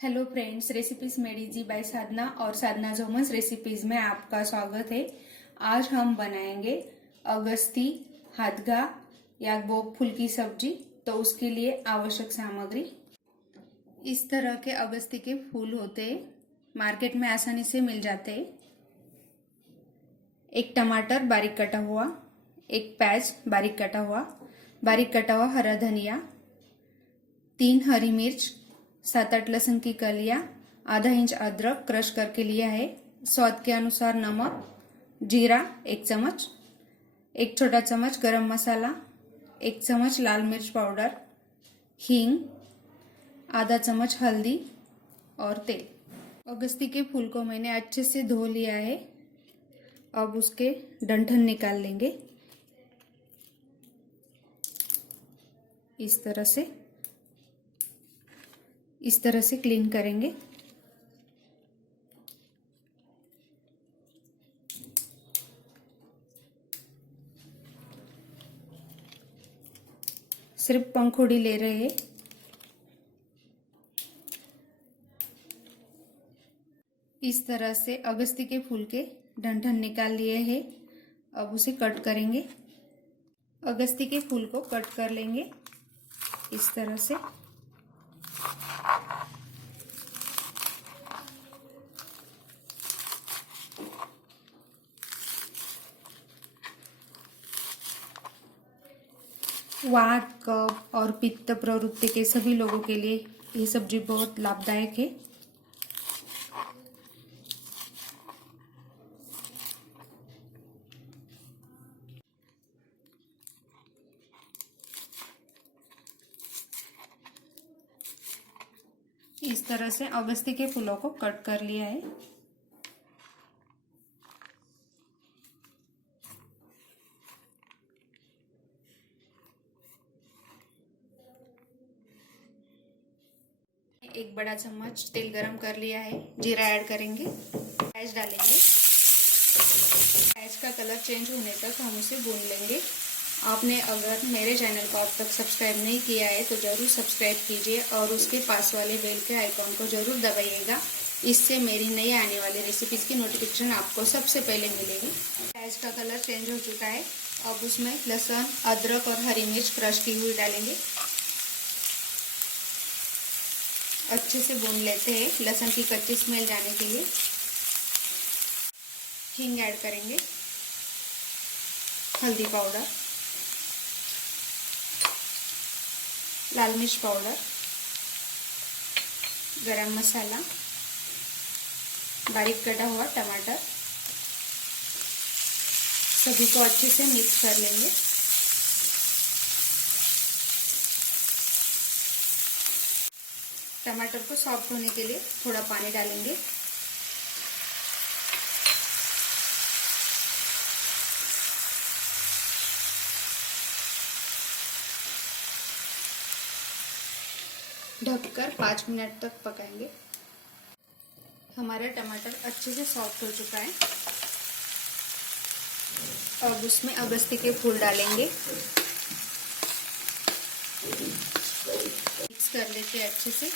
Hello friends, recipes made easy by Sadhana और Sadhana जोमस recipes में आपका स्वागत है। आज हम बनाएंगे अगस्ती, हादगा या बोग फूल की सब्जी। तो उसके लिए आवश्यक सामग्री, इस तरह के अगस्ती के फूल होते हैं, मार्केट में आसानी से मिल जाते हैं। एक टमाटर बारीक कटा हुआ, एक प्याज बारीक कटा हुआ हरा धनिया, 3 हरी मिर्च, 7-8 लहसुन की कलियां, आधा इंच अदरक क्रश करके लिया है, स्वाद के अनुसार नमक, जीरा 1 चम्मच, 1 छोटा चम्मच गरम मसाला, 1 चम्मच लाल मिर्च पाउडर, हींग, आधा चम्मच हल्दी और तेल। अगस्ती के फूल को मैंने अच्छे से धो लिया है। अब उसके डंठल निकाल लेंगे इस तरह से क्लीन करेंगे। सिर्फ पंखुड़ी ले रहे हैं। इस तरह से अगस्ती के फूल के डंठल निकाल लिए हैं। अब उसे कट करेंगे। अगस्ती के फूल को कट कर लेंगे इस तरह से। वात, कफ और पित्त प्रवृत्ति के सभी लोगों के लिए ये सब्जी बहुत लाभदायक है। इस तरह से अगस्ती के फूलों को कट कर लिया है। एक बड़ा चम्मच तेल गरम कर लिया है। जीरा ऐड करेंगे, प्याज डालेंगे। प्याज का कलर चेंज होने तक हम उसे भून लेंगे। आपने अगर मेरे चैनल को अब तक सब्सक्राइब नहीं किया है तो ज़रूर सब्सक्राइब कीजिए और उसके पास वाले बेल के आइकॉन को ज़रूर दबाइएगा। इससे मेरी नई आने वाली रेसिपीज़ की नोटिफिकेशन आपको सबसे पहले मिलेगी। प्याज का कलर चेंज हो चुका है। अब उसमें लहसुन, अदरक और हरी मिर्च क्रश की हुई डालेंगे। अच्छे से भून लेते हैं लहसुन की कच्ची स्मेल जाने के लिए। हींग ऐड करेंगे, हल्दी पाउडर, लाल मिर्च पाउडर, गरम मसाला, बारीक कटा हुआ टमाटर, सभी को अच्छे से मिक्स कर लेंगे। टमाटर को सॉफ्ट होने के लिए थोड़ा पानी डालेंगे। ढककर 5 मिनट तक पकाएंगे। हमारा टमाटर अच्छे से सॉफ्ट हो चुका है। अब उसमें अगस्ती के फूल डालेंगे, मिक्स कर लेते हैं अच्छे से।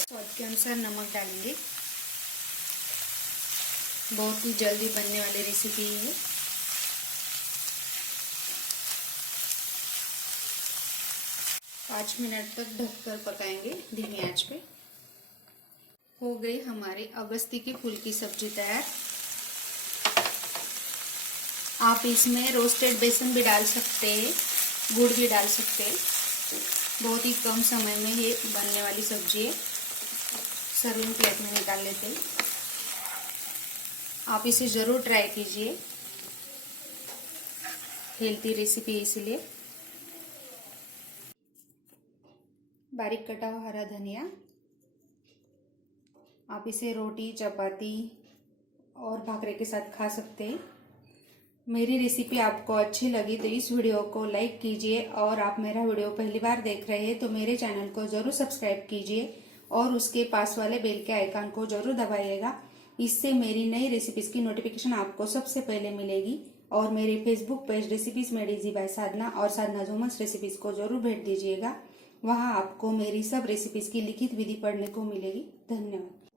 स्वाद के अनुसार नमक डालेंगे। बहुत ही जल्दी बनने वाली रेसिपी है। पाँच मिनट तक ढककर पकाएंगे धीमी आंच पे। हो गई हमारी अगस्ती के फूल की सब्जी तैयार। आप इसमें रोस्टेड बेसन भी डाल सकते हैं, गुड़ भी डाल सकते हैं। बहुत ही कम समय में ये बनने वाली सब्जी है। सर्विंग प्लेट में निकाल लेते हैं। आप इसे ज़रूर ट्राई कीजिए, हेल्थी रेसिपी इसलिए। बारीक कटा हुआ हरा धनिया। आप इसे रोटी, चपाती और भाकरे के साथ खा सकते हैं। मेरी रेसिपी आपको अच्छी लगी तो इस वीडियो को लाइक कीजिए और आप मेरा वीडियो पहली बार देख रहे हैं तो मेरे चैनल को ज़रूर सब्सक्राइब कीजिए और उसके पास वाले बेल के आइकन को ज़रूर दबाइएगा। इससे मेरी नई रेसिपीज़ की नोटिफिकेशन आपको सबसे पहले मिलेगी। और मेरे Facebook page recipes made easy by Sadhana और साधना जोमस रेसिपीज को जरूर भेंट दीजिएगा। वहां आपको मेरी सब रेसिपीज की लिखित विधि पढ़ने को मिलेगी। धन्यवाद।